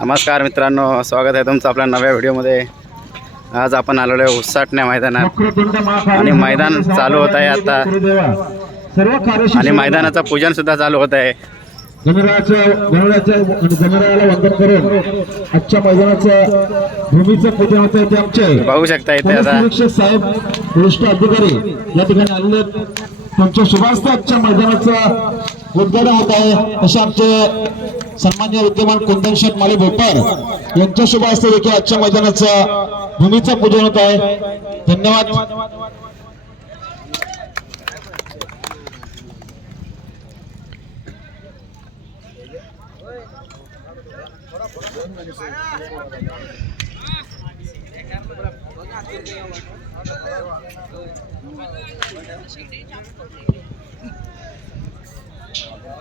नमस्कार मित्रांनो स्वागत आहे तुमचं आपल्या नव्या व्हिडिओमध्ये. आज आपण आलेलो आहे उसाटण्या मैदानात. आणि मैदान चालू होत आहे आता. आणि मैदानाचं पूजन सुद्धा चालू होत आहे. बघू शकता इथे पोलीस आता. साहेब वरिष्ठ अधिकारी या ठिकाणी आलेले आहेत. त्यांच्या शुभास्ते आजच्या मैदानाचं. उद्घाटन होत आहे. असे आमचे सन्मान्य विद्यमान कुंदन शेठ माले भोपाळ यांच्या शुभ हस्ते देखील आजच्या मैदानाचा भूमीचं पूजन होत आहे. धन्यवाद.